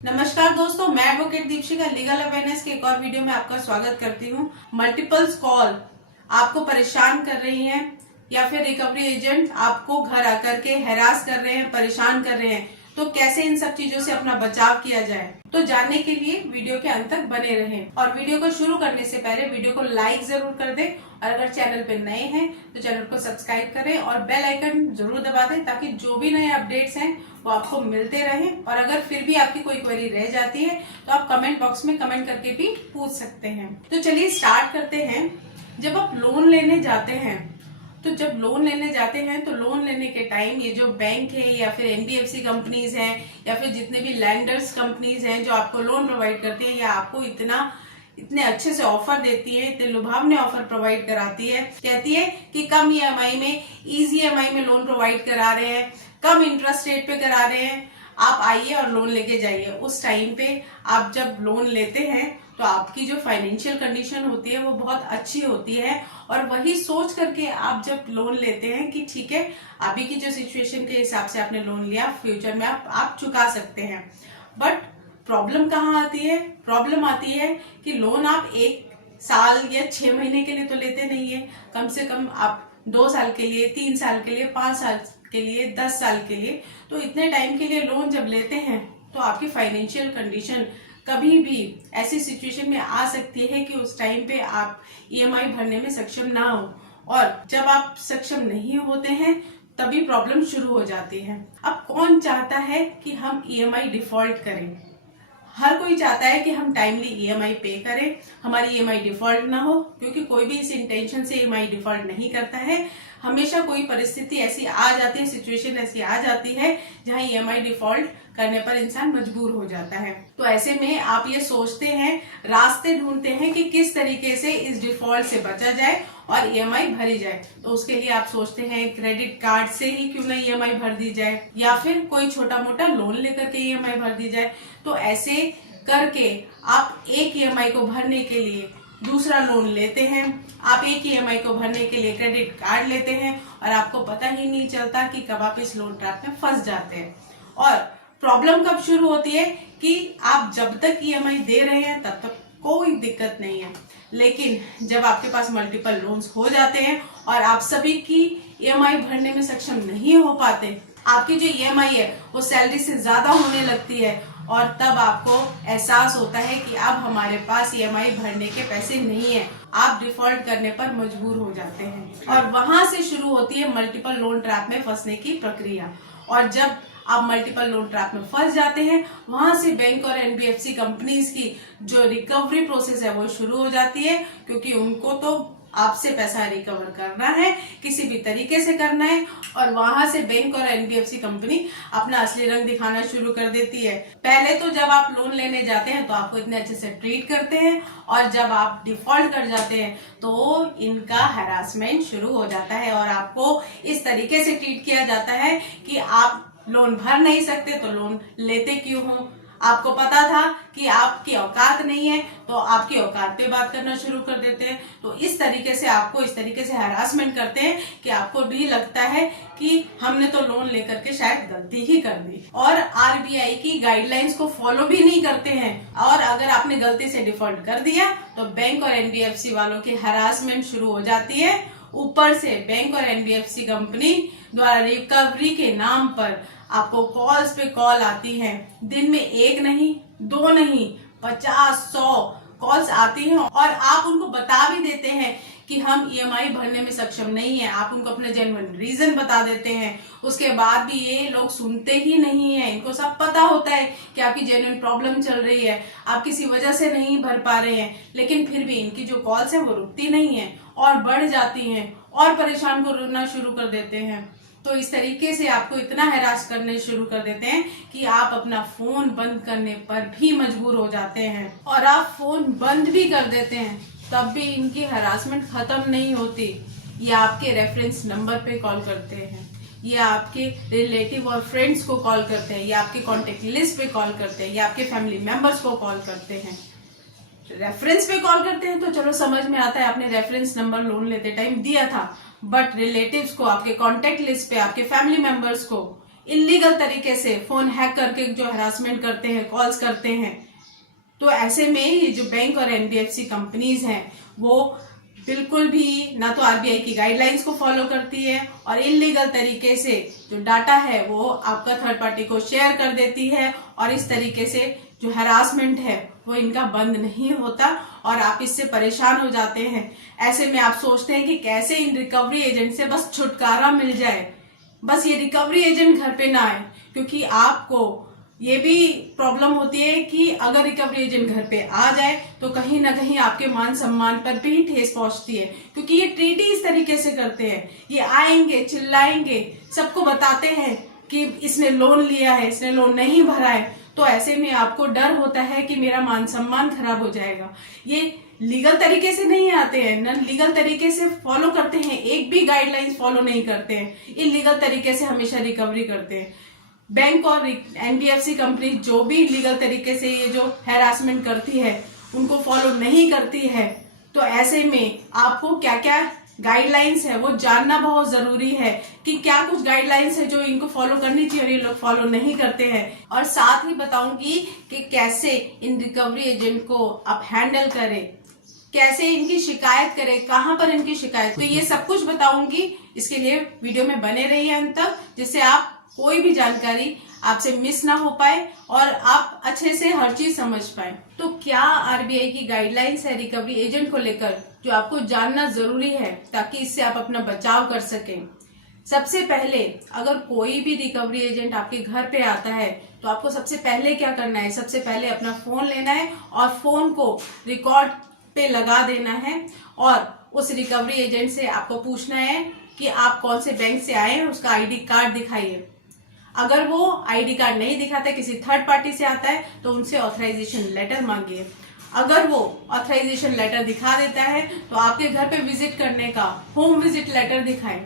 नमस्कार दोस्तों, मैं एडवोकेट दीपशिका लीगल अवेयरनेस के एक और वीडियो में आपका स्वागत करती हूँ। मल्टीपल्स कॉल आपको परेशान कर रही हैं या फिर रिकवरी एजेंट आपको घर आकर के हैरास कर रहे हैं, परेशान कर रहे हैं, तो कैसे इन सब चीजों से अपना बचाव किया जाए, तो जानने के लिए वीडियो के अंत तक बने रहें। और वीडियो को शुरू करने से पहले वीडियो को लाइक जरूर कर दें और अगर चैनल पे नए हैं तो चैनल को सब्सक्राइब करें और बेल आइकन जरूर दबा दें ताकि जो भी नए अपडेट्स हैं वो आपको मिलते रहें। और अगर फिर भी आपकी कोई क्वेरी रह जाती है तो आप कमेंट बॉक्स में कमेंट करके भी पूछ सकते हैं। तो चलिए स्टार्ट करते हैं। जब आप लोन लेने जाते हैं तो लोन लेने के टाइम ये जो बैंक है या फिर एनबीएफसी कंपनीज हैं या फिर जितने भी लैंडर्स कंपनीज हैं जो आपको लोन प्रोवाइड करती है या आपको इतने अच्छे से ऑफर देती है, इतने लुभावने ऑफर प्रोवाइड कराती है, कहती है कि कम ईएमआई में, इजी ईएमआई में लोन प्रोवाइड करा रहे हैं, कम इंटरेस्ट रेट पे करा रहे हैं, आप आइए और लोन लेके जाइए। उस टाइम पे आप जब लोन लेते हैं तो आपकी जो फाइनेंशियल कंडीशन होती है वो बहुत अच्छी होती है और वही सोच करके आप जब लोन लेते हैं कि ठीक है, अभी की जो सिचुएशन के हिसाब से आपने लोन लिया, फ्यूचर में आप चुका सकते हैं। बट प्रॉब्लम कहाँ आती है? प्रॉब्लम आती है कि लोन आप 1 साल या 6 महीने के लिए तो लेते नहीं है, कम से कम आप 2 साल के लिए, 3 साल के लिए, 5 साल के लिए, 10 साल के लिए, तो इतने टाइम के लिए लोन जब लेते हैं तो आपकी फाइनेंशियल कंडीशन कभी भी ऐसी सिचुएशन में आ सकती है कि उस टाइम पे आप ईएमआई भरने में सक्षम ना हो, और जब आप सक्षम नहीं होते हैं तभी प्रॉब्लम शुरू हो जाती है। अब कौन चाहता है कि हम ईएमआई डिफॉल्ट करें? हर कोई चाहता है कि हम टाइमली ईएमआई पे करें, हमारी ईएमआई डिफॉल्ट ना हो, क्योंकि कोई भी इस इंटेंशन से ईएमआई डिफॉल्ट नहीं करता है। हमेशा कोई परिस्थिति ऐसी आ जाती है, सिचुएशन ऐसी आ जाती है जहां ईएमआई डिफॉल्ट करने पर इंसान मजबूर हो जाता है। तो ऐसे में आप ये सोचते हैं, रास्ते ढूंढते हैं कि किस तरीके से इस डिफॉल्ट से बचा जाए और ईएमआई भरी जाए। तो उसके लिए आप सोचते हैं क्रेडिट कार्ड से ही क्यों ना ईएमआई भर दी जाए या फिर कोई छोटा मोटा लोन लेकर के ईएमआई भर दी जाए। तो ऐसे करके आप एक ईएमआई को भरने के लिए दूसरा लोन लेते हैं, आप एक ईएमआई को भरने के लिए क्रेडिट कार्ड लेते हैं और आपको पता ही नहीं चलता कि कब आप इस लोन ट्रैप में फंस जाते हैं। और प्रॉब्लम कब शुरू होती है कि आप जब तक ईएमआई दे रहे हैं तब तक कोई दिक्कत नहीं है, लेकिन जब आपके पास मल्टीपल लोन्स हो जाते हैं और आप सभी की ईएमआई भरने में सक्षम नहीं हो पाते, आपकी जो ईएमआई है वो सैलरी से ज्यादा होने लगती है और तब आपको एहसास होता है कि अब हमारे पास ईएमआई भरने के पैसे नहीं है, आप डिफॉल्ट करने पर मजबूर हो जाते हैं और वहां से शुरू होती है मल्टीपल लोन ट्रैप में फंसने की प्रक्रिया। और जब आप मल्टीपल लोन ट्रैप में फंस जाते हैं, वहां से बैंक और एनबीएफसी कंपनीज की जो रिकवरी प्रोसेस है वो शुरू हो जाती है, क्योंकि उनको तो आपसे पैसा रिकवर करना है, किसी भी तरीके से करना है, और वहां से बैंक और एनबीएफसी कंपनी अपना असली रंग दिखाना शुरू कर देती है। पहले तो जब आप लोन लेने जाते हैं तो आपको इतने अच्छे से ट्रीट करते हैं और जब आप डिफॉल्ट कर जाते हैं तो इनका हैरासमेंट शुरू हो जाता है और आपको इस तरीके से ट्रीट किया जाता है कि आप लोन भर नहीं सकते तो लोन लेते क्यों हो, आपको पता था कि आपकी औकात नहीं है तो आपकी औकात पे बात करना शुरू कर देते हैं। तो इस तरीके से हैरासमेंट करते हैं कि आपको भी लगता है कि हमने तो लोन लेकर के शायद गलती ही कर दी, और आरबीआई की गाइडलाइंस को फॉलो भी नहीं करते हैं। और अगर आपने गलती से डिफॉल्ट कर दिया तो बैंक और एनबीएफसी वालों की हैरासमेंट शुरू हो जाती है। ऊपर से बैंक और एनबीएफसी कंपनी द्वारा रिकवरी के नाम पर आपको कॉल्स पे कॉल आती हैं। दिन में 1 नहीं, 2 नहीं, 50-100 कॉल्स आती हैं और आप उनको बता भी देते हैं कि हम ईएमआई भरने में सक्षम नहीं है। आप उनको अपने जेन्युइन रीजन बता देते हैं, उसके बाद भी ये लोग सुनते ही नहीं है। इनको सब पता होता है कि आपकी जेन्युइन प्रॉब्लम चल रही है, आप किसी वजह से नहीं भर पा रहे हैं, लेकिन फिर भी इनकी जो कॉल्स है वो रुकती नहीं है और बढ़ जाती हैं और परेशान करना शुरू कर देते हैं। तो इस तरीके से आपको इतना हैरास करने शुरू कर देते हैं कि आप अपना फोन बंद करने पर भी मजबूर हो जाते हैं, और आप फोन बंद भी कर देते हैं तब भी इनकी हैरासमेंट खत्म नहीं होती। ये आपके रेफरेंस नंबर पे कॉल करते हैं, ये आपके रिलेटिव और फ्रेंड्स को कॉल करते हैं, ये आपके कॉन्टेक्ट लिस्ट पे कॉल करते हैं, ये आपके फैमिली मेंबर्स को कॉल करते हैं। रेफरेंस पे कॉल करते हैं तो चलो समझ में आता है, आपने रेफरेंस नंबर लोन लेते टाइम दिया था, बट रिलेटिव्स को, आपके कॉन्टेक्ट लिस्ट पे, आपके फैमिली मेंबर्स को इलीगल तरीके से फोन हैक करके जो हरासमेंट करते हैं, कॉल्स करते हैं। तो ऐसे में ये जो बैंक और एनबीएफसी कंपनीज हैं वो बिल्कुल भी ना तो आरबीआई की गाइडलाइंस को फॉलो करती है और इलीगल तरीके से जो डाटा है वो आपका थर्ड पार्टी को शेयर कर देती है, और इस तरीके से जो हरासमेंट है वो इनका बंद नहीं होता और आप इससे परेशान हो जाते हैं। ऐसे में आप सोचते हैं कि कैसे इन रिकवरी एजेंट से बस छुटकारा मिल जाए, बस ये रिकवरी एजेंट घर पे ना आए, क्योंकि आपको ये भी प्रॉब्लम होती है कि अगर रिकवरी एजेंट घर पे आ जाए तो कहीं ना कहीं आपके मान सम्मान पर भी ठेस पहुंचती है, क्योंकि ये ट्रीट ही इस तरीके से करते हैं। ये आएंगे, चिल्लाएंगे, सबको बताते हैं कि इसने लोन लिया है, इसने लोन नहीं भरा है। तो ऐसे में आपको डर होता है कि मेरा मान सम्मान खराब हो जाएगा। ये लीगल तरीके से नहीं आते हैं, नॉन लीगल तरीके से फॉलो करते हैं, एक भी गाइडलाइंस फॉलो नहीं करते हैं, इलीगल तरीके से हमेशा रिकवरी करते हैं। बैंक और एनबीएफसी कंपनी जो भी लीगल तरीके से ये जो हैरासमेंट करती है उनको फॉलो नहीं करती है। तो ऐसे में आपको क्या क्या गाइडलाइंस है वो जानना बहुत जरूरी है कि क्या कुछ गाइडलाइंस है जो इनको फॉलो करनी चाहिए और ये लोग फॉलो नहीं करते हैं। और साथ ही बताऊंगी कि कैसे इन रिकवरी एजेंट को आप हैंडल करें, कैसे इनकी शिकायत करें, कहां पर इनकी शिकायत, तो ये सब कुछ बताऊंगी। इसके लिए वीडियो में बने रहिए अंत तक, जिससे आप कोई भी जानकारी आपसे मिस ना हो पाए और आप अच्छे से हर चीज समझ पाए। तो क्या आरबीआई की गाइडलाइंस है रिकवरी एजेंट को लेकर जो आपको जानना जरूरी है ताकि इससे आप अपना बचाव कर सकें। सबसे पहले अगर कोई भी रिकवरी एजेंट आपके घर पे आता है तो आपको सबसे पहले क्या करना है, सबसे पहले अपना फोन लेना है और फोन को रिकॉर्ड पे लगा देना है और उस रिकवरी एजेंट से आपको पूछना है कि आप कौन से बैंक से आए हैं, उसका आईडी कार्ड दिखाइए। अगर वो आईडी कार्ड नहीं दिखाता, किसी थर्ड पार्टी से आता है, तो उनसे ऑथराइजेशन लेटर मांगिए। अगर वो ऑथराइजेशन लेटर दिखा देता है तो आपके घर पे विजिट करने का होम विजिट लेटर दिखाएं,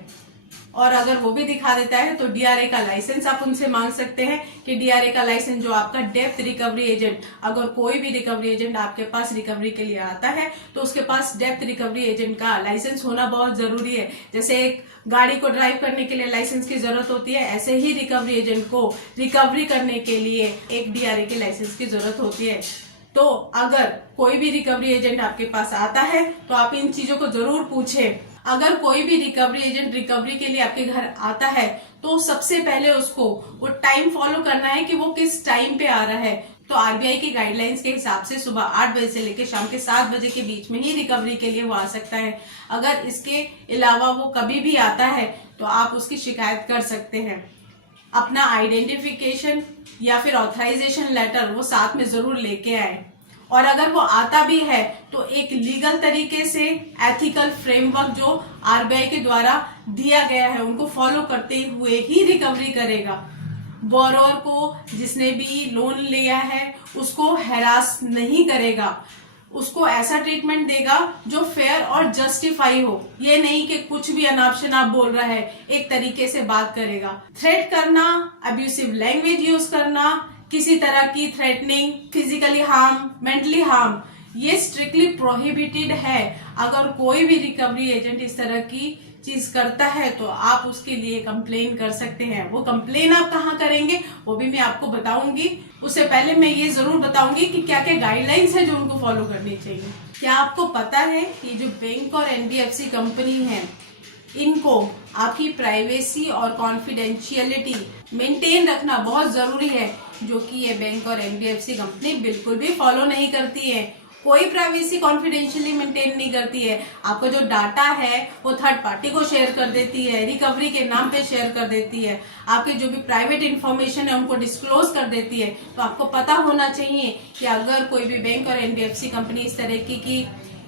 और अगर वो भी दिखा देता है तो डीआरए का लाइसेंस आप उनसे मांग सकते हैं कि डीआरए का लाइसेंस जो आपका डेप्थ रिकवरी एजेंट, अगर कोई भी रिकवरी एजेंट आपके पास रिकवरी के लिए आता है तो उसके पास डेप्थ रिकवरी एजेंट का लाइसेंस होना बहुत जरूरी है। जैसे एक गाड़ी को ड्राइव करने के लिए लाइसेंस की जरूरत होती है, ऐसे ही रिकवरी एजेंट को रिकवरी करने के लिए एक डीआरए के लाइसेंस की जरूरत होती है। तो अगर कोई भी रिकवरी एजेंट आपके पास आता है तो आप इन चीजों को जरूर पूछें। अगर कोई भी रिकवरी एजेंट रिकवरी के लिए आपके घर आता है तो सबसे पहले उसको वो टाइम फॉलो करना है कि वो किस टाइम पे आ रहा है। तो आरबीआई की गाइडलाइंस के हिसाब से सुबह 8 बजे से लेकर शाम के 7 बजे के बीच में ही रिकवरी के लिए वो आ सकता है। अगर इसके अलावा वो कभी भी आता है तो आप उसकी शिकायत कर सकते हैं। अपना आइडेंटिफिकेशन या फिर ऑथराइजेशन लेटर वो साथ में जरूर लेके आए, और अगर वो आता भी है तो एक लीगल तरीके से एथिकल फ्रेमवर्क जो आरबीआई के द्वारा दिया गया है उनको फॉलो करते हुए ही रिकवरी करेगा। बोरोअर को, जिसने भी लोन लिया है, उसको हैरास नहीं करेगा, उसको ऐसा ट्रीटमेंट देगा जो फेयर और जस्टिफाई हो। ये नहीं कि कुछ भी अनाप शनाप बोल रहा है, एक तरीके से बात करेगा। थ्रेट करना, अब्यूसिव लैंग्वेज यूज करना, किसी तरह की threatening, physically harm, mentally harm, ये स्ट्रिक्टली प्रोहिबिटेड है। अगर कोई भी रिकवरी एजेंट इस तरह की चीज करता है तो आप उसके लिए कंप्लेन कर सकते हैं। वो कंप्लेन आप कहाँ करेंगे वो भी मैं आपको बताऊंगी। उससे पहले मैं ये जरूर बताऊंगी कि क्या क्या गाइडलाइंस है जो उनको फॉलो करनी चाहिए। क्या आपको पता है कि जो बैंक और एनबीएफसी कंपनी है इनको आपकी प्राइवेसी और कॉन्फिडेंशियलिटी मेंटेन रखना बहुत जरूरी है, जो कि ये बैंक और एनबीएफसी कंपनी बिल्कुल भी फॉलो नहीं करती है। कोई प्राइवेसी कॉन्फिडेंशियली मेंटेन नहीं करती है। आपका जो डाटा है वो थर्ड पार्टी को शेयर कर देती है, रिकवरी के नाम पे शेयर कर देती है, आपके जो भी प्राइवेट इंफॉर्मेशन है उनको डिस्क्लोज कर देती है। तो आपको पता होना चाहिए कि अगर कोई भी बैंक और एनबीएफसी कंपनी इस तरह की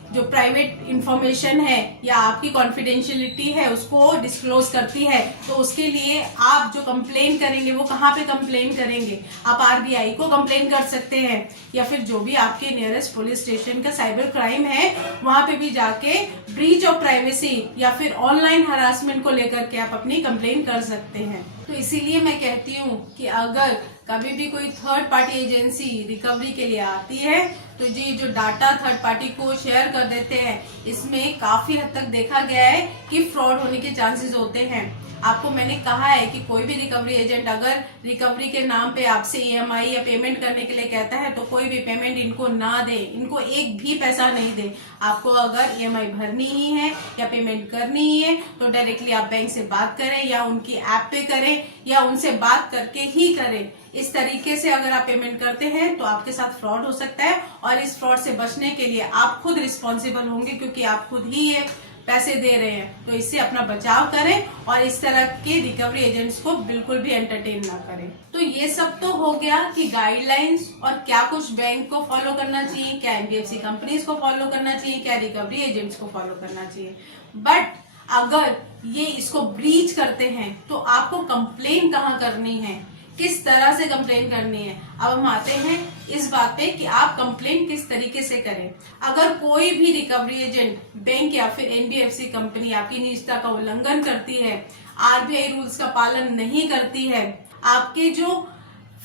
जो प्राइवेट इंफॉर्मेशन है या आपकी कॉन्फिडेंशियलिटी है उसको डिस्क्लोज करती है तो उसके लिए आप जो कंप्लेन करेंगे वो कहाँ पे कंप्लेन करेंगे। आप आरबीआई को कंप्लेन कर सकते हैं या फिर जो भी आपके नियरेस्ट पुलिस स्टेशन का साइबर क्राइम है वहां पे भी जाके ब्रीच ऑफ प्राइवेसी या फिर ऑनलाइन हरासमेंट को लेकर के आप अपनी कंप्लेन कर सकते हैं। तो इसीलिए मैं कहती हूँ कि अगर कभी भी कोई थर्ड पार्टी एजेंसी रिकवरी के लिए आती है तो जी जो डाटा थर्ड पार्टी को शेयर कर देते हैं इसमें काफी हद तक देखा गया है कि फ्रॉड होने के चांसेस होते हैं। आपको मैंने कहा है कि कोई भी रिकवरी एजेंट अगर रिकवरी के नाम पे आपसे ईएमआई या पेमेंट करने के लिए कहता है तो कोई भी पेमेंट इनको ना दे, इनको एक भी पैसा नहीं दे। आपको अगर ईएमआई भरनी ही है या पेमेंट करनी ही है तो डायरेक्टली आप बैंक से बात करें या उनकी ऐप पे करें या उनसे बात करके ही करें। इस तरीके से अगर आप पेमेंट करते हैं तो आपके साथ फ्रॉड हो सकता है और इस फ्रॉड से बचने के लिए आप खुद रिस्पॉन्सिबल होंगे, क्योंकि आप खुद ही ये पैसे दे रहे हैं। तो इससे अपना बचाव करें और इस तरह के रिकवरी एजेंट्स को बिल्कुल भी एंटरटेन ना करें। तो ये सब तो हो गया कि गाइडलाइंस और क्या कुछ बैंक को फॉलो करना चाहिए, क्या एनबीएफसी कंपनीज को फॉलो करना चाहिए, क्या रिकवरी एजेंट्स को फॉलो करना चाहिए। बट अगर ये इसको ब्रीच करते हैं तो आपको कंप्लेन कहाँ करनी है, किस तरह से कंप्लेन करनी है। अब हम आते हैं इस बात पे कि आप कंप्लेन किस तरीके से करें। अगर कोई भी रिकवरी एजेंट, बैंक या फिर एनबीएफसी कंपनी आपकी निजता का उल्लंघन करती है, आरबीआई रूल्स का पालन नहीं करती है, आपके जो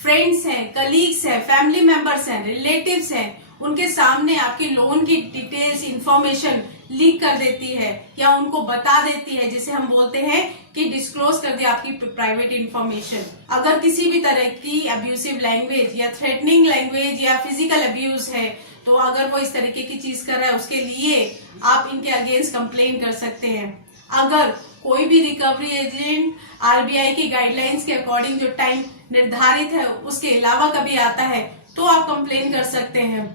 फ्रेंड्स हैं, कलीग्स हैं, फैमिली मेंबर्स हैं, रिलेटिव्स हैं, उनके सामने आपकी लोन की डिटेल्स, इंफॉर्मेशन लीक कर देती है या उनको बता देती है, जिसे हम बोलते हैं कि डिस्क्लोज कर दिया आपकी प्राइवेट इंफॉर्मेशन। अगर किसी भी तरह की अब्यूसिव लैंग्वेज या थ्रेटनिंग लैंग्वेज या फिजिकल अब्यूज है, तो अगर वो इस तरीके की चीज कर रहा है उसके लिए आप इनके अगेंस्ट कंप्लेन कर सकते हैं। अगर कोई भी रिकवरी एजेंट आरबीआई की गाइडलाइंस के अकॉर्डिंग जो टाइम निर्धारित है उसके अलावा कभी आता है तो आप कंप्लेन कर सकते हैं।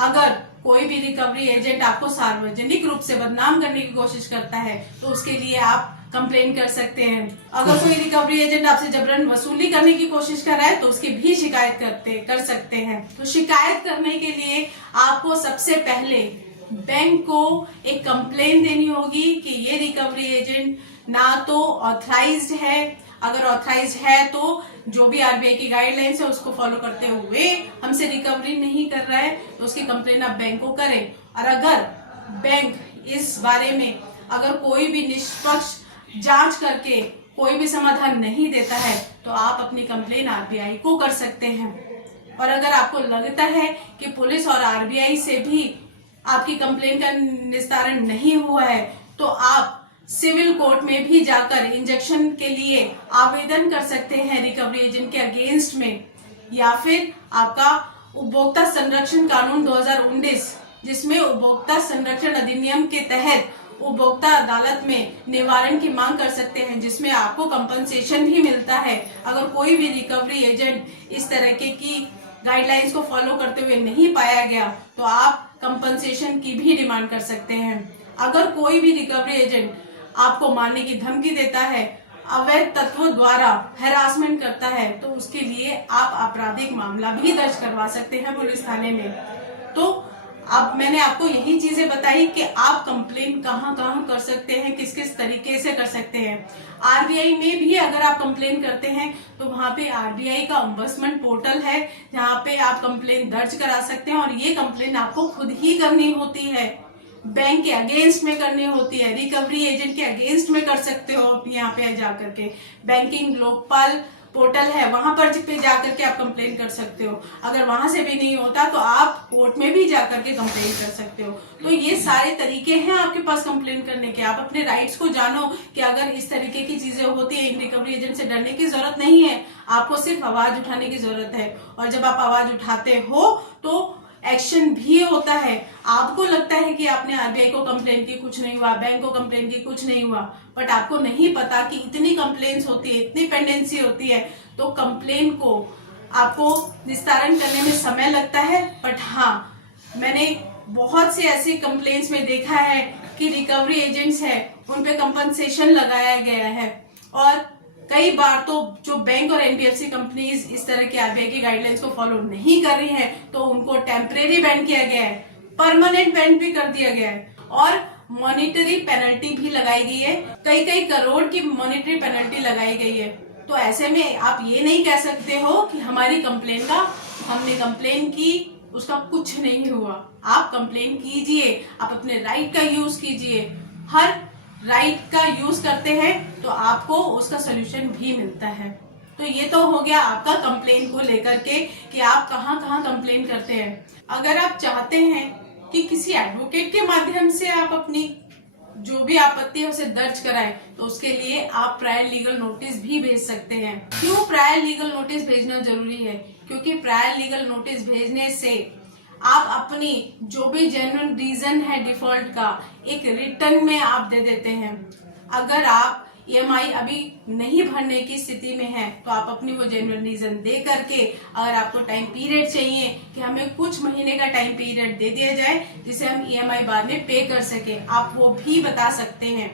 अगर कोई भी रिकवरी एजेंट आपको सार्वजनिक रूप से बदनाम करने की कोशिश करता है तो उसके लिए आप कंप्लेन कर सकते हैं। अगर कोई रिकवरी एजेंट आपसे जबरन वसूली करने की कोशिश कर रहा है तो उसकी भी शिकायत कर सकते हैं। तो शिकायत करने के लिए आपको सबसे पहले बैंक को एक कंप्लेन देनी होगी कि ये रिकवरी एजेंट ना तो ऑथराइज्ड है, अगर ऑथराइज्ड है तो जो भी आरबीआई की गाइडलाइंस है उसको फॉलो करते हुए हमसे रिकवरी नहीं कर रहा है, तो उसकी कंप्लेन आप बैंक को करें। और अगर बैंक इस बारे में अगर कोई भी निष्पक्ष जांच करके कोई भी समाधान नहीं देता है तो आप अपनी कंप्लेन आरबीआई को कर सकते हैं। और अगर आपको लगता है कि पुलिस और आरबीआई से भी आपकी कंप्लेन का निस्तारण नहीं हुआ है तो आप सिविल कोर्ट में भी जाकर इंजेक्शन के लिए आवेदन कर सकते हैं रिकवरी एजेंट के अगेंस्ट में। या फिर आपका उपभोक्ता संरक्षण कानून 2019 जिसमें उपभोक्ता संरक्षण अधिनियम के तहत उपभोक्ता अदालत में निवारण की मांग कर सकते हैं, जिसमें आपको कंपनसेशन भी मिलता है। अगर कोई भी रिकवरी एजेंट इस तरह की गाइडलाइंस को फॉलो करते हुए नहीं पाया गया तो आप कंपनसेशन की भी डिमांड कर सकते हैं। अगर कोई भी रिकवरी एजेंट आपको मारने की धमकी देता है, अवैध तत्वों द्वारा हैरासमेंट करता है, तो उसके लिए आप आपराधिक मामला भी दर्ज करवा सकते हैं पुलिस थाने में। तो अब मैंने आपको यही चीजें बताई कि आप कंप्लेन कहाँ कर सकते हैं, किस किस तरीके से कर सकते हैं। आरबीआई में भी अगर आप कंप्लेन करते हैं तो वहां पे आरबीआई का ओम्बड्समैन पोर्टल है जहाँ पे आप कंप्लेन दर्ज करा सकते हैं और ये कंप्लेन आपको खुद ही करनी होती है, बैंक के अगेंस्ट में करनी होती है, रिकवरी एजेंट के अगेंस्ट में कर सकते हो। आप यहाँ पे जाकर के बैंकिंग लोकपाल पोर्टल है वहां पर जाकर के आप कंप्लेन कर सकते हो। अगर वहां से भी नहीं होता तो आप कोर्ट में भी जाकर के कंप्लेन कर सकते हो। तो ये सारे तरीके हैं आपके पास कंप्लेन करने के। आप अपने राइट्स को जानो कि अगर इस तरीके की चीजें होती है, इन रिकवरी एजेंट से डरने की जरूरत नहीं है, आपको सिर्फ आवाज उठाने की जरूरत है। और जब आप आवाज उठाते हो तो एक्शन भी होता है। आपको लगता है कि आपने आरबीआई को कंप्लेन की, कुछ नहीं हुआ, बैंक को कंप्लेन की, कुछ नहीं हुआ, बट आपको नहीं पता कि इतनी कंप्लेन्स होती है, इतनी पेंडेंसी होती है। तो कंप्लेन को आपको निस्तारण करने में समय लगता है। बट हाँ, मैंने बहुत से ऐसे कंप्लेन्स में देखा है कि रिकवरी एजेंट्स है उन पे कंपनसेशन लगाया गया है। और कई बार तो जो बैंक और एनबीएफसी कंपनीज इस तरह की आरबीआई की गाइडलाइंस को फॉलो नहीं कर रही हैं तो उनको टेम्परेरी बैन किया गया है, परमानेंट बैन भी कर दिया गया है और मॉनिटरी पेनल्टी भी लगाई गई है। कई करोड़ की मॉनिटरी पेनल्टी लगाई गई है। तो ऐसे में आप ये नहीं कह सकते हो कि हमारी कंप्लेन का, हमने कंप्लेन की उसका कुछ नहीं हुआ। आप कंप्लेन कीजिए, आप अपने राइट का यूज कीजिए। हर राइट का यूज करते हैं तो आपको उसका सोल्यूशन भी मिलता है। तो ये तो हो गया आपका कंप्लेन को लेकर के कि आप कहाँ कंप्लेन करते हैं। अगर आप चाहते हैं कि किसी एडवोकेट के माध्यम से आप अपनी जो भी आपत्ति है उसे दर्ज कराएं, तो उसके लिए आप प्रायर लीगल नोटिस भी भेज सकते हैं। क्यों प्रायर लीगल नोटिस भेजना जरूरी है? क्योंकि प्रायर लीगल नोटिस भेजने से आप अपनी जो भी जेन्युइन रीजन है डिफॉल्ट का एक रिटर्न में आप दे देते हैं। अगर आप ईएमआई अभी नहीं भरने की स्थिति में है तो आप अपनी वो जेन्युइन रीजन दे करके, अगर आपको टाइम पीरियड चाहिए कि हमें कुछ महीने का टाइम पीरियड दे दिया जाए जिसे हम ईएमआई बाद में पे कर सके, आप वो भी बता सकते हैं।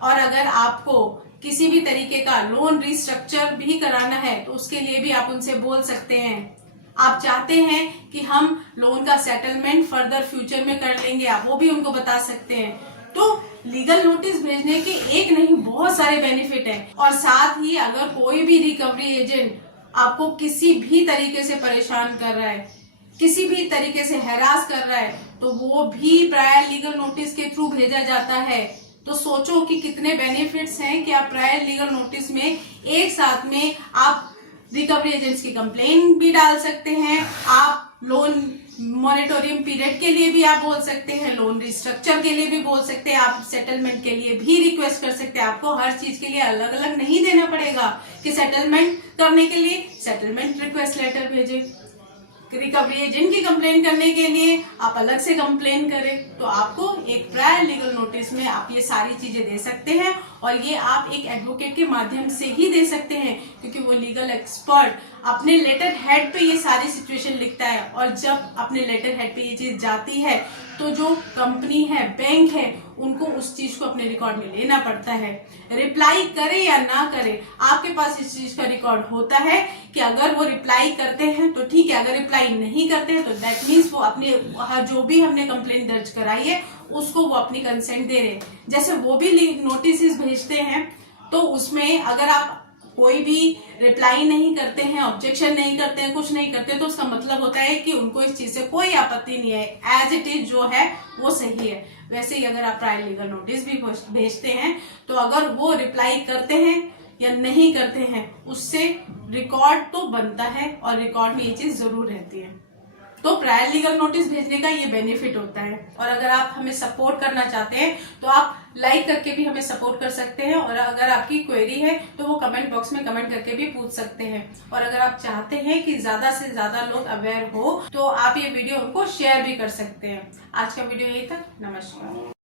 और अगर आपको किसी भी तरीके का लोन रिस्ट्रक्चर भी कराना है तो उसके लिए भी आप उनसे बोल सकते हैं। आप चाहते हैं कि हम लोन का सेटलमेंट फर्दर फ्यूचर में कर लेंगे, आप वो भी उनको बता सकते हैं। तो लीगल नोटिस भेजने के एक नहीं बहुत सारे बेनिफिट हैं। और साथ ही अगर कोई भी रिकवरी एजेंट आपको किसी भी तरीके से परेशान कर रहा है, किसी भी तरीके से हैरास कर रहा है, तो वो भी प्रायर लीगल नोटिस के थ्रू भेजा जाता है। तो सोचो कि कितने बेनिफिट्स हैं कि आप प्रायर लीगल नोटिस में एक साथ में आप रिकवरी एजेंट्स की कंप्लेन भी डाल सकते हैं, आप लोन मॉनिटोरियम पीरियड के लिए भी आप बोल सकते हैं, लोन रिस्ट्रक्चर के लिए भी बोल सकते हैं, आप सेटलमेंट के लिए भी रिक्वेस्ट कर सकते हैं। आपको हर चीज के लिए अलग अलग नहीं देना पड़ेगा कि सेटलमेंट करने के लिए सेटलमेंट रिक्वेस्ट लेटर भेजें, रिकवरी एजेंट की कंप्लेन करने के लिए आप अलग से कंप्लेन करें। तो आपको एक प्रायर लीगल नोटिस में आप ये सारी चीजें दे सकते हैं, और ये आप एक एडवोकेट के माध्यम से ही दे सकते हैं क्योंकि वो लीगल एक्सपर्ट अपने लेटर हेड पे ये सारी सिचुएशन लिखता है। और जब अपने लेटर हेड पे ये चीज जाती है तो जो कंपनी है, बैंक है, उनको उस चीज को अपने रिकॉर्ड में लेना पड़ता है। रिप्लाई करे या ना करे, आपके पास इस चीज का रिकॉर्ड होता है कि अगर वो रिप्लाई करते हैं तो ठीक है, अगर रिप्लाई नहीं करते हैं तो दैट मीन्स वो अपने जो भी हमने कंप्लेंट दर्ज कराई है उसको वो अपनी कंसेंट दे रहे हैं। जैसे वो भी नोटिस भेजते हैं तो उसमें अगर आप कोई भी रिप्लाई नहीं करते हैं, ऑब्जेक्शन नहीं करते हैं, कुछ नहीं करते, तो उसका मतलब होता है कि उनको इस चीज से कोई आपत्ति नहीं है, एज इट इज जो है वो सही है। वैसे ही अगर आप प्रायर लीगल नोटिस भी भेजते हैं तो अगर वो रिप्लाई करते हैं या नहीं करते हैं उससे रिकॉर्ड तो बनता है और रिकॉर्ड में ये चीज जरूर रहती है। तो प्रायर लीगल नोटिस भेजने का ये बेनिफिट होता है। और अगर आप हमें सपोर्ट करना चाहते हैं तो आप लाइक करके भी हमें सपोर्ट कर सकते हैं, और अगर आपकी क्वेरी है तो वो कमेंट बॉक्स में कमेंट करके भी पूछ सकते हैं। और अगर आप चाहते हैं कि ज्यादा से ज्यादा लोग अवेयर हो तो आप ये वीडियो उनको शेयर भी कर सकते हैं। आज का वीडियो यही था। नमस्कार।